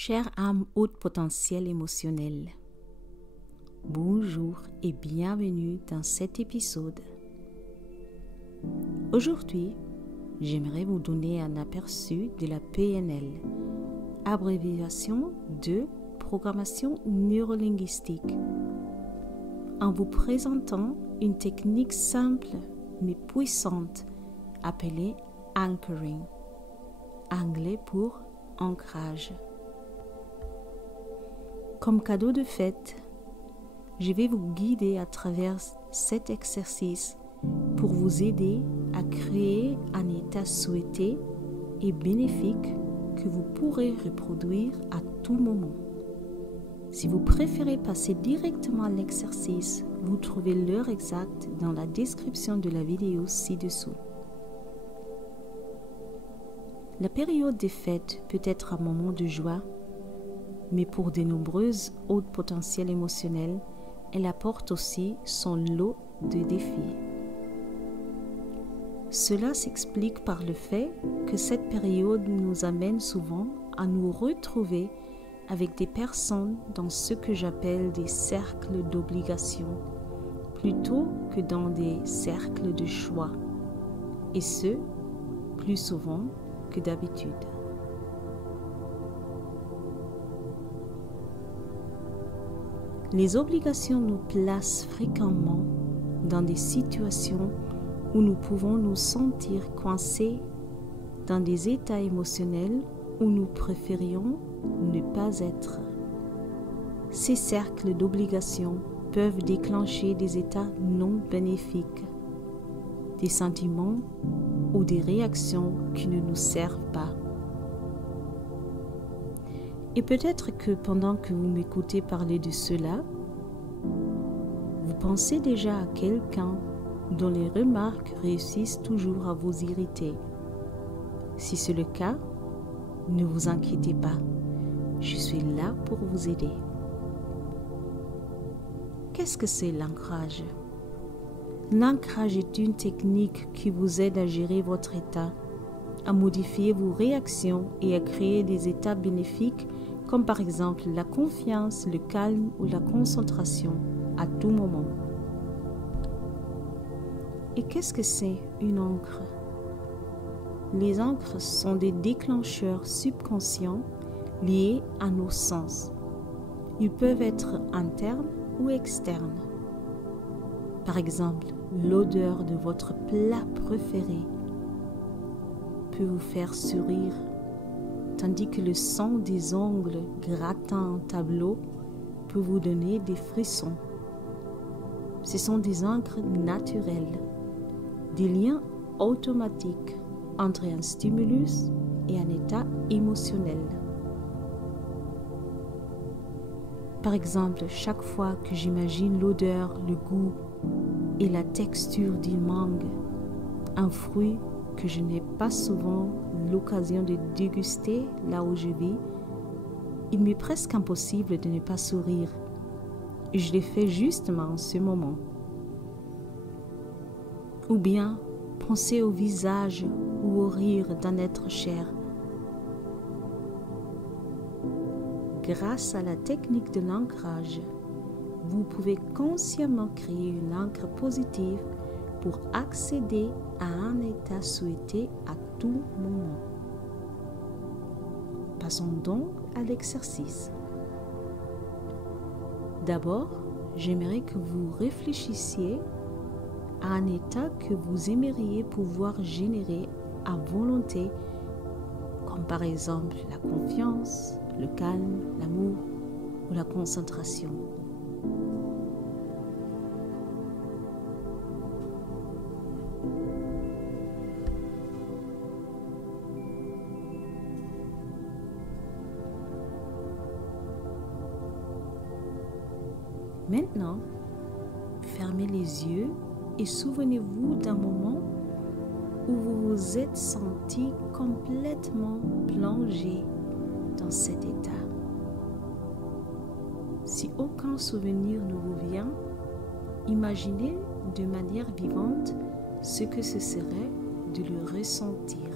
Chère âme haute potentiel émotionnel, bonjour et bienvenue dans cet épisode. Aujourd'hui, j'aimerais vous donner un aperçu de la PNL, abréviation de programmation neurolinguistique, en vous présentant une technique simple mais puissante appelée anchoring, anglais pour ancrage. Comme cadeau de fête, je vais vous guider à travers cet exercice pour vous aider à créer un état souhaité et bénéfique que vous pourrez reproduire à tout moment. Si vous préférez passer directement à l'exercice, vous trouvez l'heure exacte dans la description de la vidéo ci-dessous. La période des fêtes peut être un moment de joie, mais pour de nombreuses hautes potentiels émotionnels, elle apporte aussi son lot de défis. Cela s'explique par le fait que cette période nous amène souvent à nous retrouver avec des personnes dans ce que j'appelle des cercles d'obligation, plutôt que dans des cercles de choix, et ce, plus souvent que d'habitude. Les obligations nous placent fréquemment dans des situations où nous pouvons nous sentir coincés dans des états émotionnels où nous préférions ne pas être. Ces cercles d'obligation peuvent déclencher des états non bénéfiques, des sentiments ou des réactions qui ne nous servent pas. Et peut-être que pendant que vous m'écoutez parler de cela, vous pensez déjà à quelqu'un dont les remarques réussissent toujours à vous irriter. Si c'est le cas, ne vous inquiétez pas, je suis là pour vous aider. Qu'est-ce que c'est l'ancrage? L'ancrage est une technique qui vous aide à gérer votre état, à modifier vos réactions et à créer des états bénéfiques comme par exemple la confiance, le calme ou la concentration à tout moment. Et qu'est-ce que c'est une ancre? Les ancres sont des déclencheurs subconscients liés à nos sens. Ils peuvent être internes ou externes. Par exemple, l'odeur de votre plat préféré peut vous faire sourire, tandis que le son des ongles grattant en tableau peut vous donner des frissons. Ce sont des ancres naturelles, des liens automatiques entre un stimulus et un état émotionnel. Par exemple, chaque fois que j'imagine l'odeur, le goût et la texture d'une mangue, un fruit que je n'ai pas souvent l'occasion de déguster là où je vis, il m'est presque impossible de ne pas sourire. Et je l'ai fait justement en ce moment. Ou bien, pensez au visage ou au rire d'un être cher. Grâce à la technique de l'ancrage, vous pouvez consciemment créer une ancre positive pour accéder à un état souhaité à tout moment. Passons donc à l'exercice. D'abord, j'aimerais que vous réfléchissiez à un état que vous aimeriez pouvoir générer à volonté, comme par exemple la confiance, le calme, l'amour ou la concentration. Maintenant, fermez les yeux et souvenez-vous d'un moment où vous vous êtes senti complètement plongé dans cet état. Si aucun souvenir ne vous vient, imaginez de manière vivante ce que ce serait de le ressentir.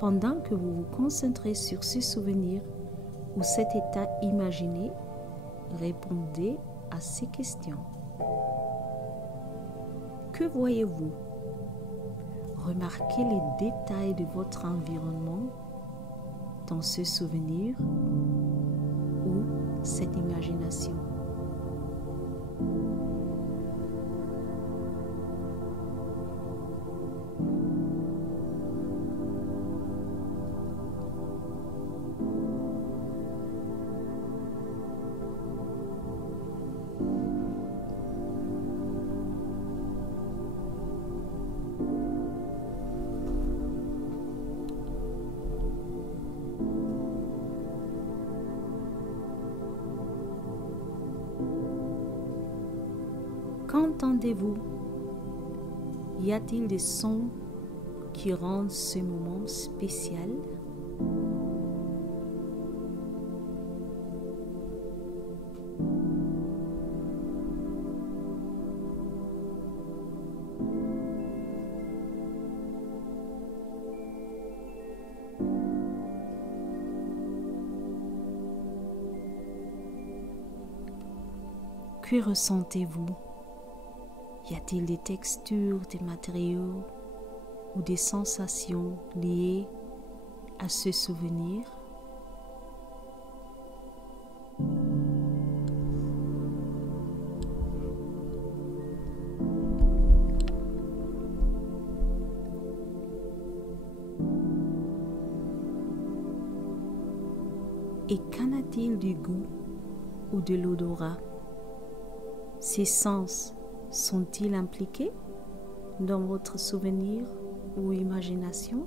Pendant que vous vous concentrez sur ce souvenir ou cet état imaginé, répondez à ces questions. Que voyez-vous? Remarquez les détails de votre environnement dans ce souvenir ou cette imagination. Qu'entendez-vous? Y a-t-il des sons qui rendent ce moment spécial? Que ressentez-vous? Y a-t-il des textures, des matériaux ou des sensations liées à ce souvenir? Et qu'en a-t-il du goût ou de l'odorat? Ces sens sont-ils impliqués dans votre souvenir ou imagination?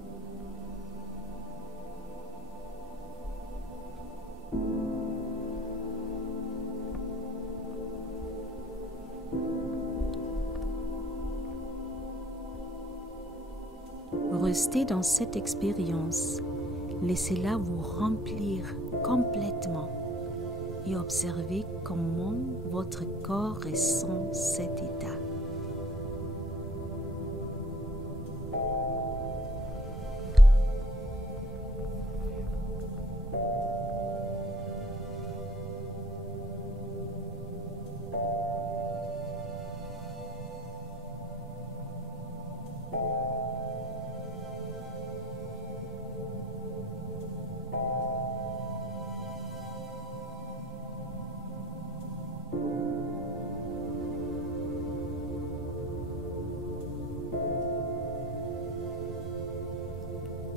Restez dans cette expérience, laissez-la vous remplir complètement et observez comment votre corps ressent cet état.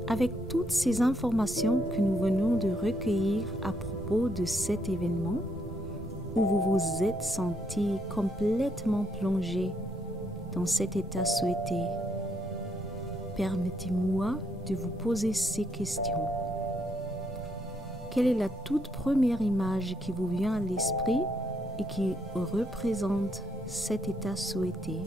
Avec toutes ces informations que nous venons de recueillir à propos de cet événement, où vous vous êtes senti complètement plongé dans cet état souhaité, permettez-moi de vous poser ces questions. Quelle est la toute première image qui vous vient à l'esprit et qui représente cet état souhaité?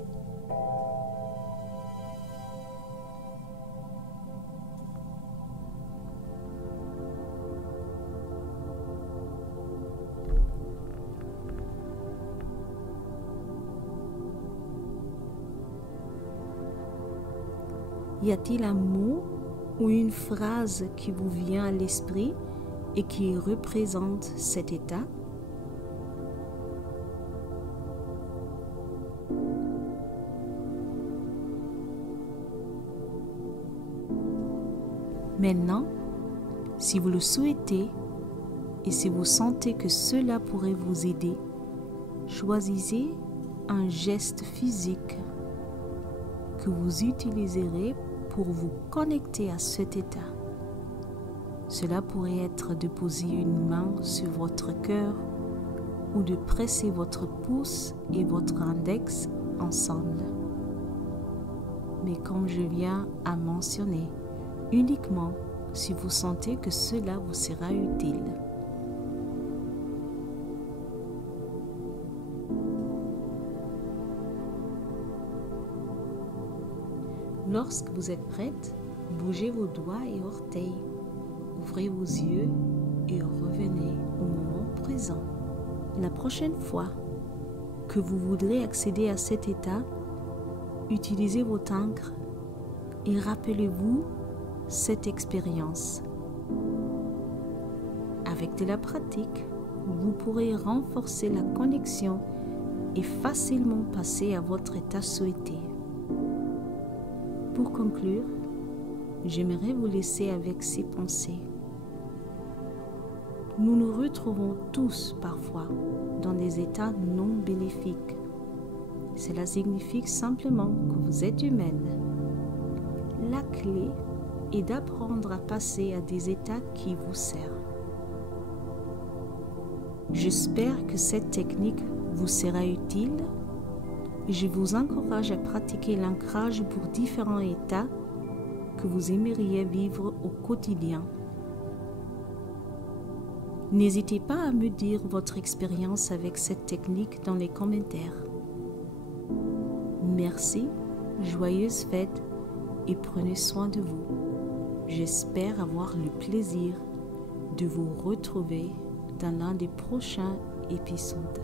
Y a-t-il un mot ou une phrase qui vous vient à l'esprit et qui représente cet état? Maintenant, si vous le souhaitez et si vous sentez que cela pourrait vous aider, choisissez un geste physique que vous utiliserez pour vous connecter à cet état. Cela pourrait être de poser une main sur votre cœur ou de presser votre pouce et votre index ensemble. Mais comme je viens à mentionner, uniquement si vous sentez que cela vous sera utile. Lorsque vous êtes prête, bougez vos doigts et orteils, ouvrez vos yeux et revenez au moment présent. La prochaine fois que vous voudrez accéder à cet état, utilisez votre encre et rappelez-vous cette expérience. Avec de la pratique, vous pourrez renforcer la connexion et facilement passer à votre état souhaité. Pour conclure, j'aimerais vous laisser avec ces pensées. Nous nous retrouvons tous parfois dans des états non bénéfiques. Cela signifie simplement que vous êtes humaine. La clé est d'apprendre à passer à des états qui vous servent. J'espère que cette technique vous sera utile et je vous encourage à pratiquer l'ancrage pour différents états que vous aimeriez vivre au quotidien. N'hésitez pas à me dire votre expérience avec cette technique dans les commentaires. Merci, joyeuses fêtes et prenez soin de vous. J'espère avoir le plaisir de vous retrouver dans l'un des prochains épisodes.